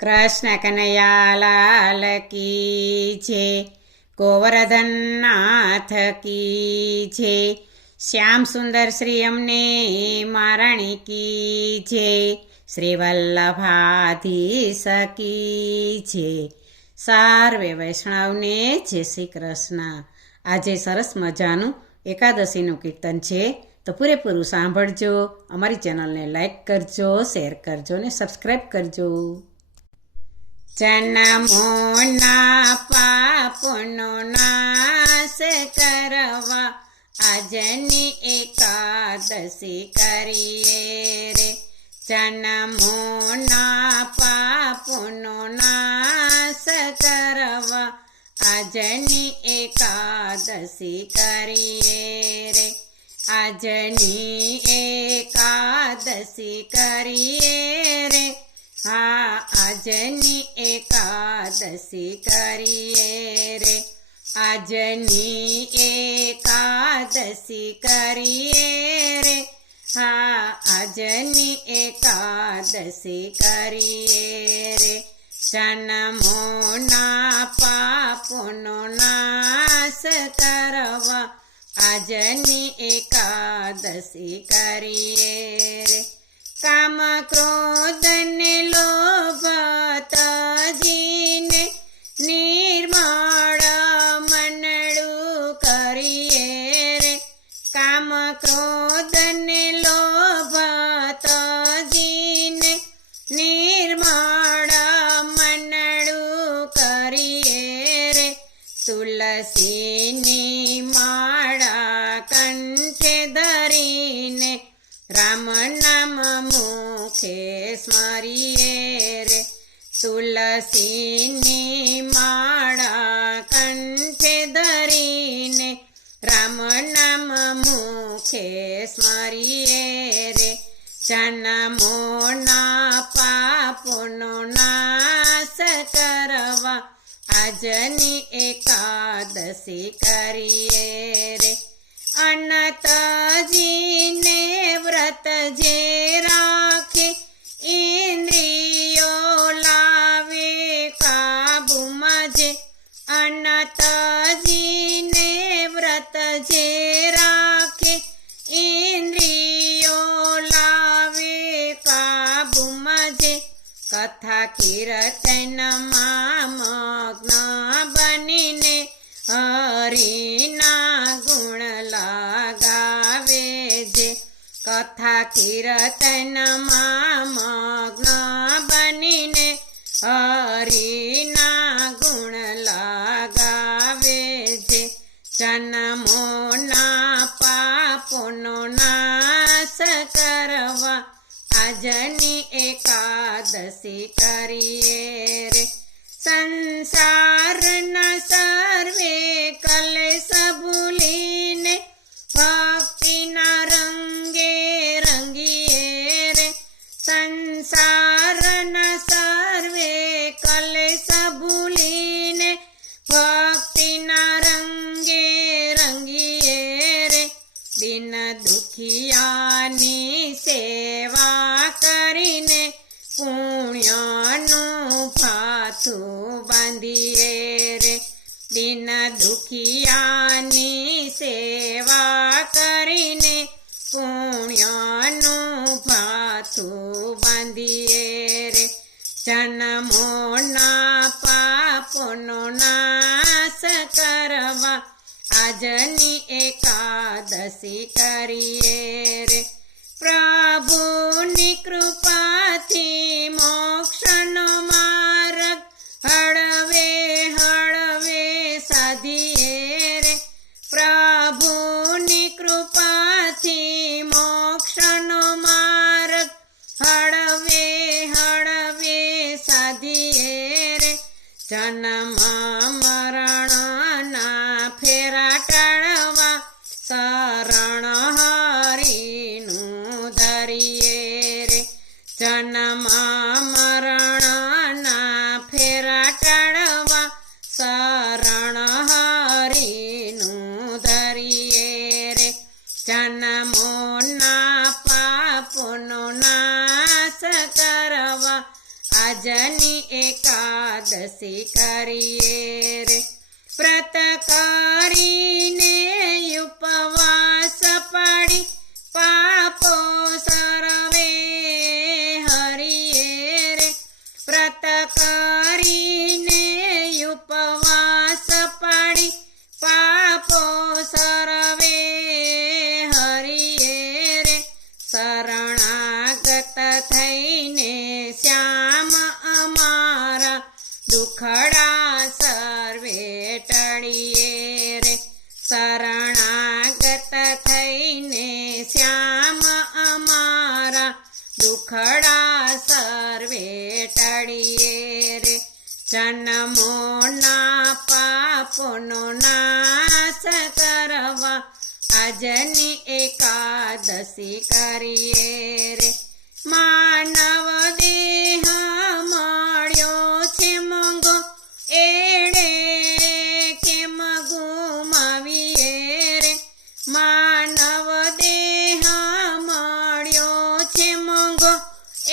કૃષ્ણ કનૈયા લાલ કી છે, ગોવર્ધન નાથ કી છે, શ્યામ સુંદર શ્રી અમને મહારાણી કી છે, શ્રી વલ્લભાધીશ કી છે. સર્વે વૈષ્ણવને જય શ્રી કૃષ્ણ. આજે સરસ મજાનું એકાદશીનું કીર્તન છે, તો પૂરેપૂરું સાંભળજો. અમારી ચેનલને લાઈક કરજો, શેર કરજો ને સબસ્ક્રાઈબ કરજો. જન્મોના પાપનો નાશ કરવા આજની એકાદશી કરીએ રે. જન્મોના પાપનો નાશ કરવા આજની એકાદશી કરીએ રે. આજની એકાદશી કરીએ રે. હા, આજની એકાદશી કરીએ રે. આજની એકાદશી કરીએ રે. હા, આજની એકાદશી કરીએ રે. જન્મોના પાપનો નાશ કરવા આજની એકાદશી કરીએ રે. કામ ક્રોધ ને લોભ તજીને નિર્મળ મનડું કરીએ રે. કામ ક્રોધ ને લોભ તજીને નિર્મળ મનડું કરીએ રે. તુલસીની માળા કંઠે ધરીને રામ નામ મુખે સ્મરીએ રે. તુલસીની માળા કંઠે ધરીને રામ નામ મુખે સ્મરીએ રે. જન્મોના પાપનો નાશ કરવા આજની એકાદશી કરીએ રે. અનતજીને વ્રત જે રાખે ઇન્દ્રિયો લાવે કાબુમાં જે. અનતજીને વ્રત જે રાખે ઇન્દ્રિયો લાવે કાબુમાં જે. કથા કીર્તનમાં મગ્ન બનીને હરિના ગુણ લગાવે જે. કથા કીર્તનમાં મગ્ન બનીને હરિના ગુણ લગાવે જે. જન્મોના પાપનો નાશ કરવા આજની એકાદશી કરીએ રે. સંસારના સર્વે કલેશ ભૂલીને ભક્તિના રંગે રંગીએ રે. સંસારના સર્વે કલેશ ભૂલીને ભક્તિના રંગે રંગીએ રે. દિન દુખિયાની સેવા કરીને પુણ્યનું પાથું બાંધીએ રે. દિન દુખિયાની સેવા કરીને પુણ્યનું પાથું બાંધીએ રે. જન્મોના પાપનો નાશ કરવા આજની એકાદશી કરીએ રે. પ્રભુની કૃપાથી મોક્ષનો માર્ગ હળવે હળવે સાધીએ રે. પ્રભુની કૃપાથી મોક્ષનો માર્ગ હળવે હળવે સાધીએ રે. જન્મ મરણના ફેરા ટાળવા શરણ હરિનું ધરીએ રે. જન્મ મરણના ફેરા ટાળવા શરણ હરિનું ધરીએ રે. જન્મોના પાપનો નાશ કરવા આજની એકાદશી કરીએ રે વ્રત કરીને ઉપવાસ પાડી પાપો સર્વે હરિયે રે વ્રત કરીને ઉપવાસ પાડી પાપો સર્વે હરિયે રે શરણાગત થઈને શ્યામ અમારા દુખડા સર્વે ટળીએ રે શરણાગત થઈને શ્યામ અમારા દુખડા સર્વે ટળીએ રે જન્મોના પાપોનો નાશ કરવા આજની એકાદશી કરીએ રે માનવ દેહ મળ્યો છે મોંઘો એડે કેમ ગુમાવીએ રે માનવ દેહ મળ્યો છે મોંઘો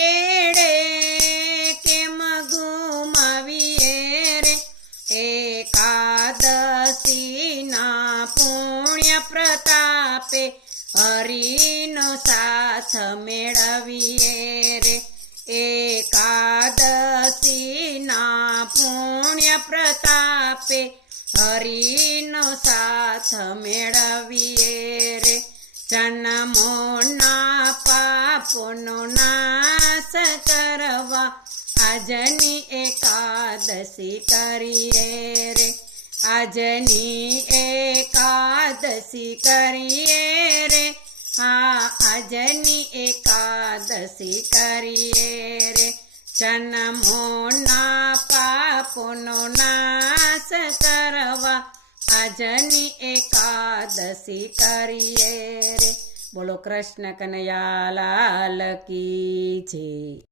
એડે કેમ ગુમાવીએ રે એકાદશીના પુણ્ય પ્રતાપે હરિનો સાથ મેળવીએ રે એકાદશીના પુણ્ય પ્રતાપે હરિનો સાથ મેળવીએ રે જન્મોના પાપોનો નાશ કરવા આજની એકાદશી કરીએ રે આજની એકાદશી કરીએ રે હા આજની એકાદશી કરીએ રે જન્મોના પાપોનો નાશ કરવા આજની એકાદશી કરીએ રે બોલો કૃષ્ણ કનૈયા લાલ કી જય।